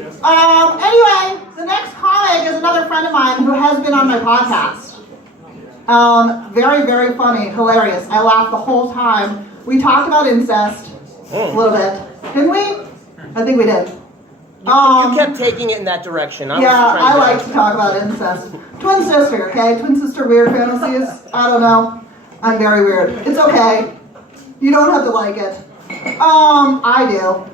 Anyway, the next comic is another friend of mine who has been on my podcast. Very, very funny, hilarious. I laughed the whole time. We talked about incest a little bit, didn't we? I think we did. You kept taking it in that direction. I like to talk about incest. Twin sister, okay? Twin sister weird fantasies. I don't know. I'm very weird. It's okay. You don't have to like it. I do.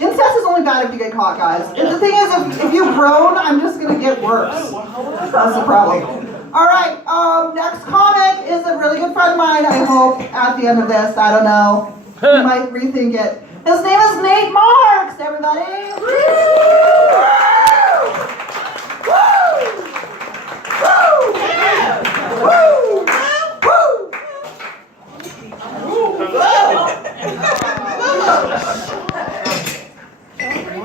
Incest is only bad if you get caught, guys. And the thing is, if you groan, I'm just going to get worse. That's the problem. All right, next comic is a really good friend of mine, I hope, at the end of this. I don't know. You might rethink it. His name is Nate Marks, everybody. Woo! Woo! Woo!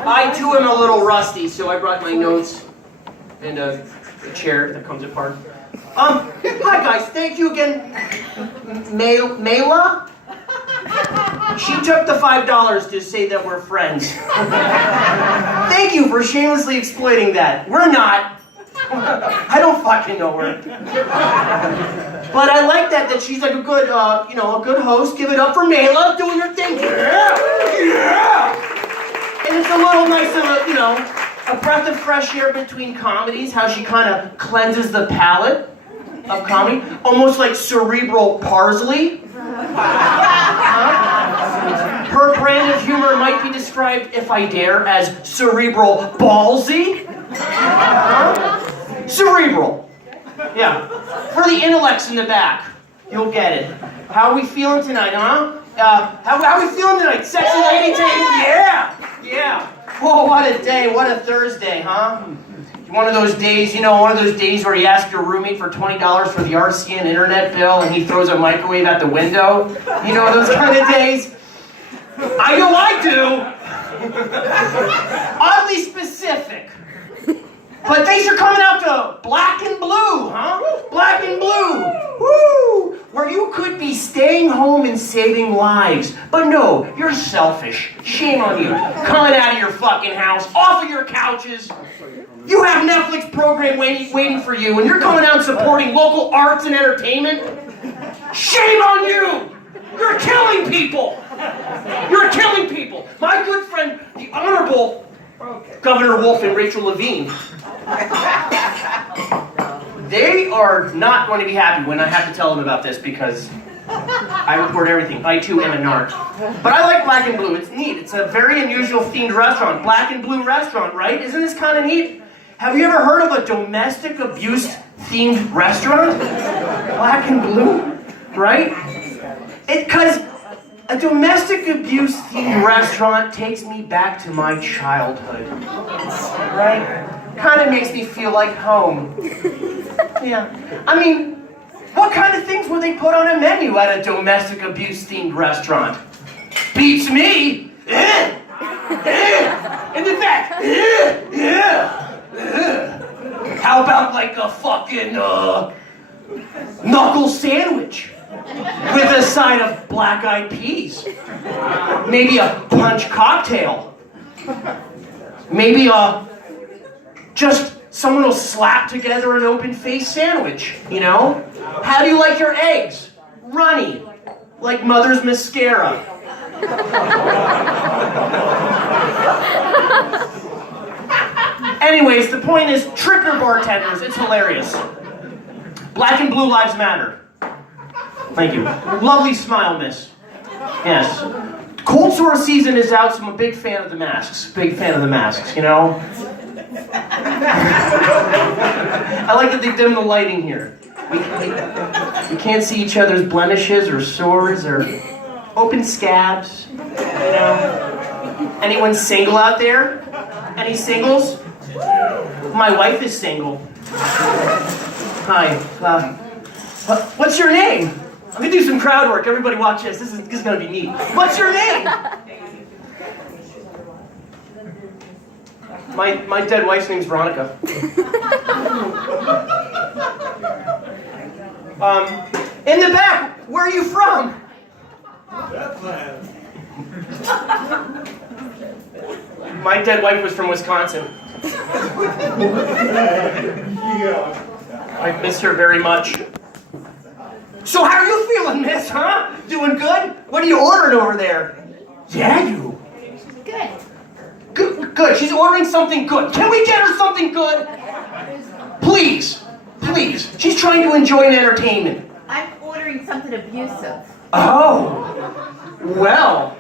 I too am a little rusty, so I brought my notes and a chair that comes apart. Hi guys, thank you again. Mela? She took the $5 to say that we're friends. Thank you for shamelessly exploiting that. We're not. I don't fucking know her. But I like that she's like a good, a good host. Give it up for Mela doing her thing. Yeah! Yeah! And it's a little nice of a breath of fresh air between comedies, how she kind of cleanses the palate of comedy. Almost like cerebral parsley. Her brand of humor might be described, if I dare, as cerebral ballsy. Cerebral. Yeah. For the intellects in the back. You'll get it. How are we feeling tonight, huh? How are we feeling tonight? Sexy lady taking? Yeah! Yeah. Oh, what a day. What a Thursday, huh? One of those days, one of those days where you ask your roommate for $20 for the RCN internet bill and he throws a microwave out the window? You know those kind of days? I know I do. Oddly specific. But things are coming out to Black and Blue, huh? Black and Blue. Woo! Where you could be staying home and saving lives. But no, you're selfish. Shame on you. Coming out of your fucking house, off of your couches. You have Netflix program waiting for you, and you're coming out supporting local arts and entertainment? Shame on you! You're killing people! You're killing people! My good friend, the Honorable Governor Wolf and Rachel Levine, they are not going to be happy when I have to tell them about this because I report everything. I too am a narc. But I like Black and Blue. It's neat. It's a very unusual themed restaurant. Black and Blue restaurant, right? Isn't this kind of neat? Have you ever heard of a domestic abuse themed restaurant? Black and Blue, right? Because a domestic abuse themed restaurant takes me back to my childhood, right? Kind of makes me feel like home. Yeah. I mean, what kind of things would they put on a menu at a domestic abuse themed restaurant? Beats me. In the back. How about like a fucking knuckle sandwich with a side of black-eyed peas? Maybe a punch cocktail. Maybe just someone will slap together an open-faced sandwich, How do you like your eggs? Runny, like mother's mascara. Anyways, the point is, trip your bartenders. It's hilarious. Black and Blue lives matter. Thank you. Lovely smile, miss. Yes. Cold sore season is out, so I'm a big fan of the masks. Big fan of the masks, I like that they dim the lighting here. We can't see each other's blemishes or sores or open scabs, Anyone single out there? Any singles? My wife is single. Hi. What's your name? I'm gonna do some crowd work. Everybody watch this. This is gonna be neat. What's your name? My dead wife's name's Veronica. In the back, where are you from? My dead wife was from Wisconsin. I miss her very much. So how are you feeling, miss, huh? Doing good? What are you ordering over there? Yeah, you. Good. Good. She's ordering something good. Can we get her something good? Please. Please. She's trying to enjoy an entertainment. I'm ordering something abusive. Oh. Well,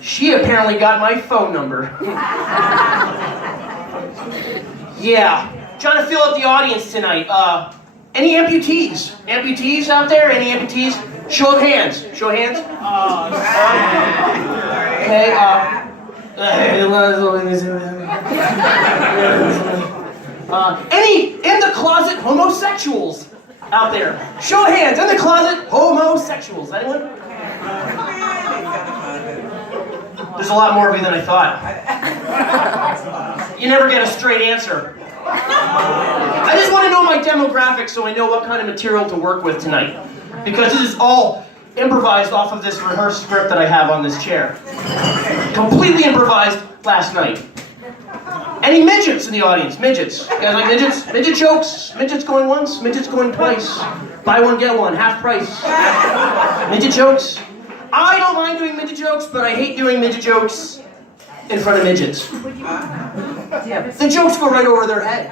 she apparently got my phone number. Yeah. Trying to fill up the audience tonight. Any amputees? Amputees out there? Any amputees? Show of hands. Show of hands. Okay, any in the closet homosexuals out there? Show of hands. In the closet homosexuals. Anyone? There's a lot more of you than I thought. You never get a straight answer. I just want to know my demographics so I know what kind of material to work with tonight. Because this is all improvised off of this rehearsed script that I have on this chair. Completely improvised last night. Any midgets in the audience? Midgets. You guys like midgets? Midget jokes? Midgets going once? Midgets going twice? Buy one, get one, half price. Midget jokes? I don't mind doing midget jokes, but I hate doing midget jokes in front of midgets. Yeah, the jokes go right over their head.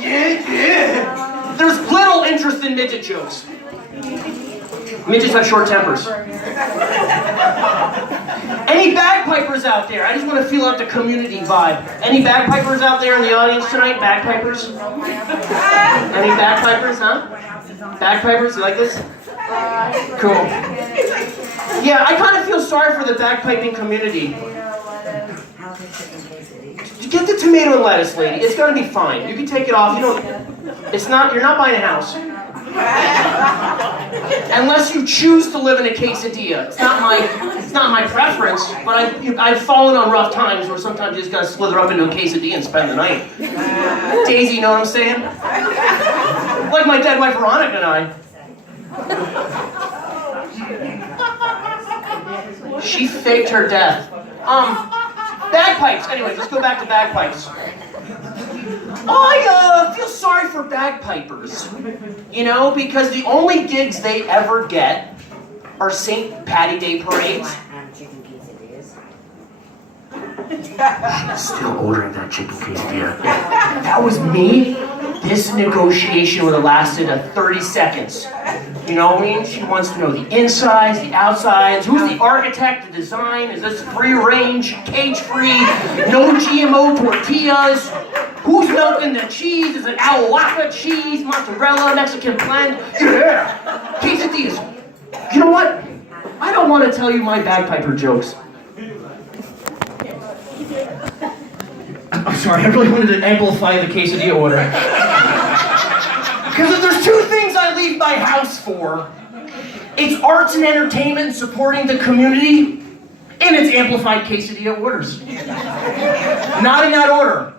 Yeah. There's little interest in midget jokes. Midgets have short tempers. Any bagpipers out there? I just want to feel out the community vibe. Any bagpipers out there in the audience tonight? Bagpipers? Any bagpipers, huh? Bagpipers, you like this? Cool. Yeah, I kind of feel sorry for the bagpiping community. Get the tomato and lettuce, lady. It's gonna be fine. You can take it off. You don't. It's not. You're not buying a house. Unless you choose to live in a quesadilla. It's not my preference, but I've fallen on rough times where sometimes you just gotta slither up into a quesadilla and spend the night. Daisy, you know what I'm saying? Like my dead wife Veronica and I. She faked her death. Bagpipes. Anyways, let's go back to bagpipes. I feel sorry for bagpipers, you know, because the only gigs they ever get are St. Patty Day parades. She's still ordering that chicken quesadilla. If that was me, this negotiation would have lasted 30 seconds. You know what I mean? She wants to know the insides, the outsides, who's the architect, the design, is this free range, cage free, no GMO tortillas, who's milking the cheese, is it Oaxaca cheese, mozzarella, Mexican blend, yeah, quesadillas. You know what? I don't want to tell you my bagpiper jokes. I'm sorry, I really wanted to amplify the quesadilla order. Because if there's two things I leave my house for, it's arts and entertainment and supporting the community, and it's amplified quesadilla orders. Not in that order.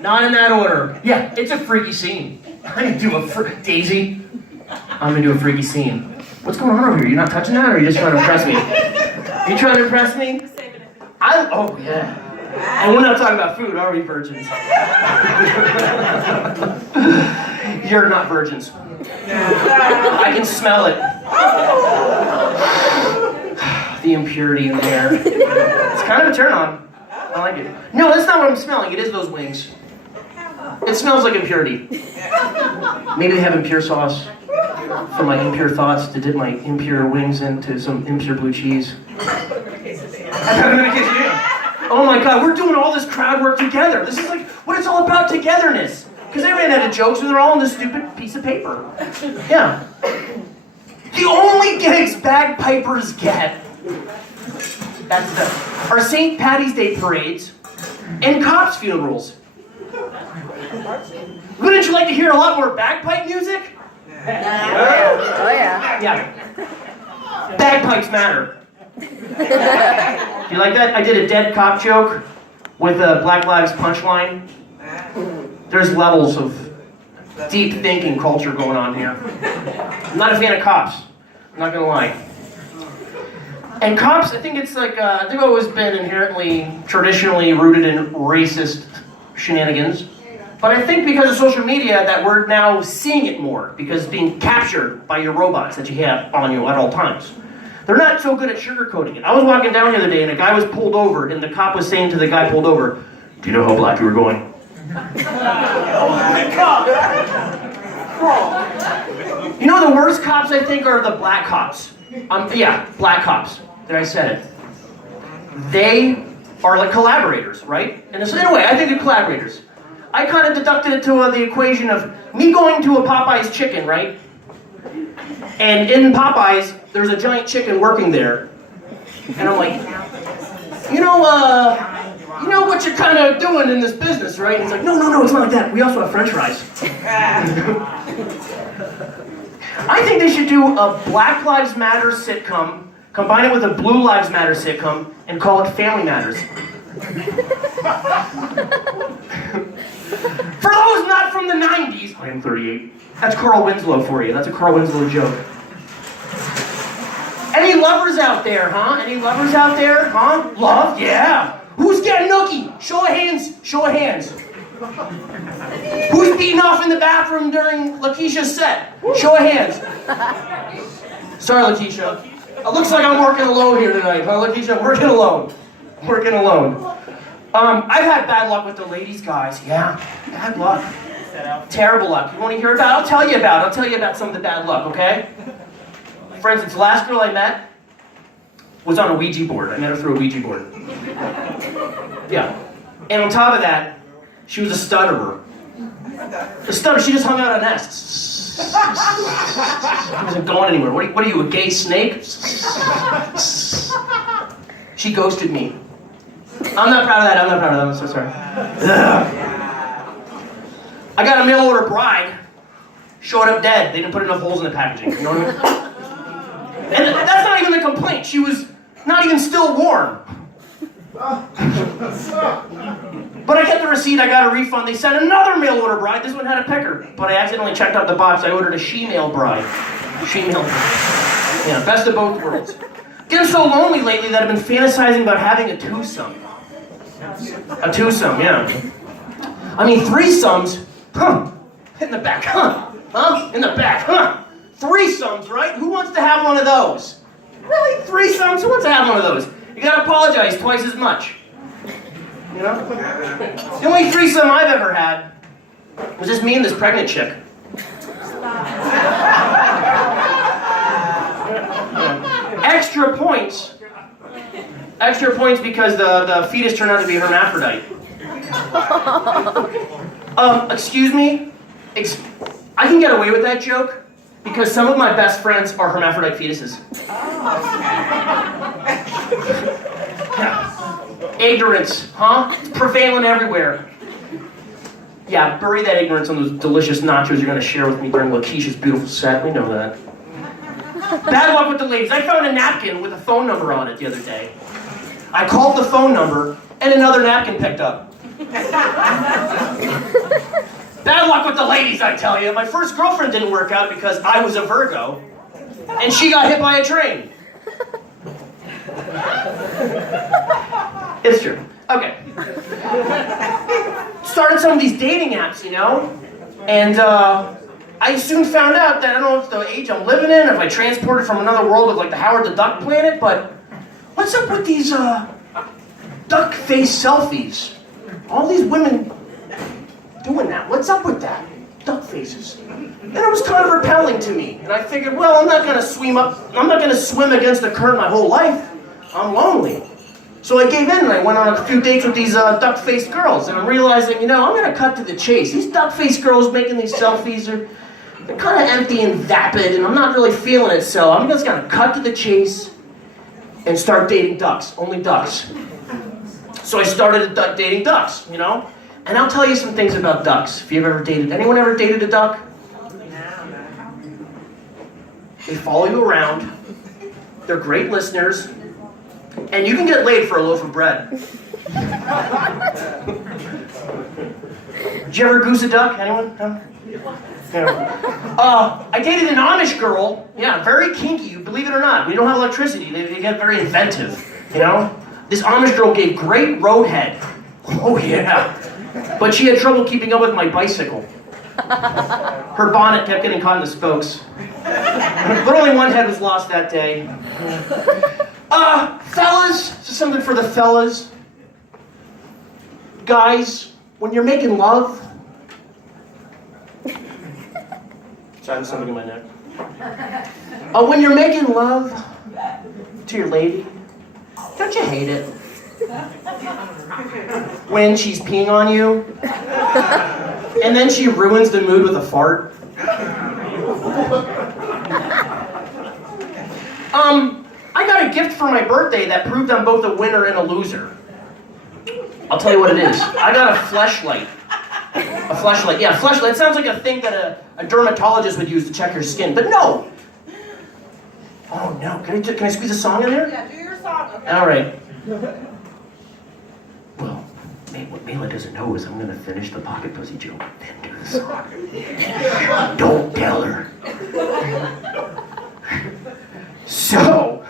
Not in that order. Yeah, it's a freaky scene. I'm gonna do Daisy, I'm gonna do a freaky scene. What's going on over here? You're not touching that, or are you just trying to impress me? Are you trying to impress me? Oh yeah. And we're not talking about food, are we, virgins? You're not virgins. I can smell it. The impurity in the air. It's kind of a turn on. I like it. No, that's not what I'm smelling. It is those wings. It smells like impurity. Maybe they have impure sauce for my impure thoughts to dip my impure wings into some impure blue cheese. Oh my God, we're doing all this crowd work together. This is like what it's all about, togetherness. Because they ran out of jokes and they're all on this stupid piece of paper. Yeah. The only gigs bagpipers get are St. Patty's Day parades and cops' funerals. Wouldn't you like to hear a lot more bagpipe music? Oh yeah. Yeah. Bagpipes matter. You like that? I did a dead cop joke with a Black Lives punchline. There's levels of deep thinking culture going on here. I'm not a fan of cops. I'm not gonna lie. And cops, I think it's like, they've always been inherently, traditionally rooted in racist shenanigans. But I think because of social media that we're now seeing it more, because it's being captured by your robots that you have on you at all times. They're not so good at sugarcoating it. I was walking down the other day and a guy was pulled over and the cop was saying to the guy pulled over, "Do you know how black you were going?" You know the worst cops I think are the black cops. Yeah, black cops. There, I said it. They are like collaborators, right? And in a way, I think they're collaborators. I kind of deducted it to the equation of me going to a Popeye's chicken, right? And in Popeye's, there's a giant chicken working there. And I'm like, you know what you're kind of doing in this business, right? And he's like, no, it's not like that. We also have French fries. I think they should do a Black Lives Matter sitcom, combine it with a Blue Lives Matter sitcom, and call it Family Matters. For those not from the 90s, I am 38. That's Carl Winslow for you. That's a Carl Winslow joke. Any lovers out there, huh? Any lovers out there, huh? Love? Yeah. Who's getting nookie? Show of hands. Show of hands. Who's beating off in the bathroom during Lakeisha's set? Show of hands. Sorry, Lakeisha. It looks like I'm working alone here tonight, huh, Lakeisha? Working alone. Working alone. I've had bad luck with the ladies, guys. Yeah, bad luck. Terrible luck. You want to hear about it? I'll tell you about some of the bad luck, okay? For instance, the last girl I met was on a Ouija board. I met her through a Ouija board. Yeah. And on top of that, she was a stutterer. A stutter, she just hung out on nests. She wasn't going anywhere. What are you, a gay snake? She ghosted me. I'm not proud of that, I'm so sorry. I got a mail order bride. Showed up dead. They didn't put enough holes in the packaging, you know what I mean? And that's not even the complaint. She was not even still warm. But I kept the receipt, I got a refund. They sent another mail order bride. This one had a pecker. But I accidentally checked out the box. I ordered a she-mail bride. She-mail bride. Yeah, best of both worlds. Getting so lonely lately that I've been fantasizing about having a twosome. A twosome, yeah. I mean, threesomes, huh? In the back, huh? Huh? In the back, huh? Threesomes, right? Who wants to have one of those? Really? Threesomes? Who wants to have one of those? You gotta apologize twice as much. You know? The only threesome I've ever had was just me and this pregnant chick. Extra points. Extra points because the fetus turned out to be a hermaphrodite. Excuse me? I can get away with that joke because some of my best friends are hermaphrodite fetuses. Yeah. Ignorance, huh? It's prevalent everywhere. Yeah, bury that ignorance on those delicious nachos you're going to share with me during Lakeisha's beautiful set. We know that. Bad luck with the ladies. I found a napkin with a phone number on it the other day. I called the phone number, and another napkin picked up. Bad luck with the ladies, I tell you. My first girlfriend didn't work out because I was a Virgo, and she got hit by a train. It's true. Okay. Started some of these dating apps, you know, and I soon found out that I don't know if the age I'm living in, if I transported from another world of like the Howard the Duck planet, but what's up with these duck face selfies? All these women doing that. What's up with that? Duck faces. And it was kind of repelling to me. And I figured, well, I'm not gonna swim against the current my whole life. I'm lonely. So I gave in and I went on a few dates with these duck-faced girls. And I'm realizing, you know, I'm gonna cut to the chase. These duck-faced girls making these selfies they're kind of empty and vapid, and I'm not really feeling it, so I'm just gonna cut to the chase and start dating ducks, only ducks. So I started dating ducks, you know? And I'll tell you some things about ducks. If you've ever dated, anyone ever dated a duck? They follow you around, they're great listeners, and you can get laid for a loaf of bread. Did you ever goose a duck? Anyone? No? I dated an Amish girl. Yeah, very kinky, believe it or not. We don't have electricity. They get very inventive, you know? This Amish girl gave great roadhead. Oh, yeah. But she had trouble keeping up with my bicycle. Her bonnet kept getting caught in the spokes. But only one head was lost that day. Fellas, this is something for the fellas. Guys, when you're making love. Sorry, I have something in my neck. When you're making love to your lady, don't you hate it? When she's peeing on you, and then she ruins the mood with a fart. I got a gift for my birthday that proved I'm both a winner and a loser. I'll tell you what it is. I got a fleshlight. A fleshlight. Yeah, fleshlight. It sounds like a thing that a dermatologist would use to check your skin, but no. Oh no. Can I squeeze a song in there? Yeah, do your song. Okay. All right. Well, what Mela doesn't know is I'm going to finish the pocket pussy joke, then do the song. Don't tell her. So,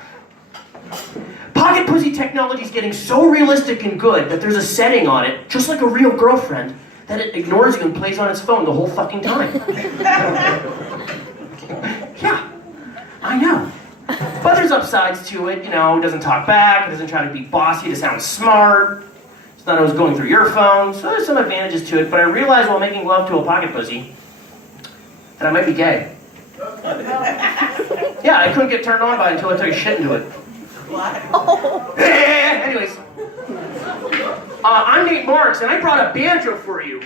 pocket pussy technology is getting so realistic and good that there's a setting on it, just like a real girlfriend, that it ignores you and plays on its phone the whole fucking time. Yeah, I know. But there's upsides to it, you know, it doesn't talk back, it doesn't try to be bossy to sound smart. It's not always going through your phone, so there's some advantages to it, but I realized while making love to a pocket pussy that I might be gay. Yeah, I couldn't get turned on by it until I took a shit into it. Anyways. I'm Nate Marks, and I brought a banjo for you.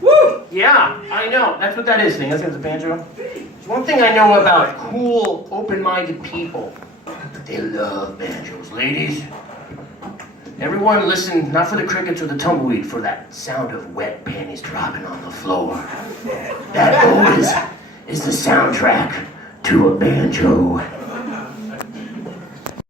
Woo! Yeah, I know. That's what that is, thing. That's a banjo. There's one thing I know about cool, open-minded people. They love banjos, ladies. Everyone listen, not for the crickets or the tumbleweed, for that sound of wet panties dropping on the floor. That always is the soundtrack to a banjo.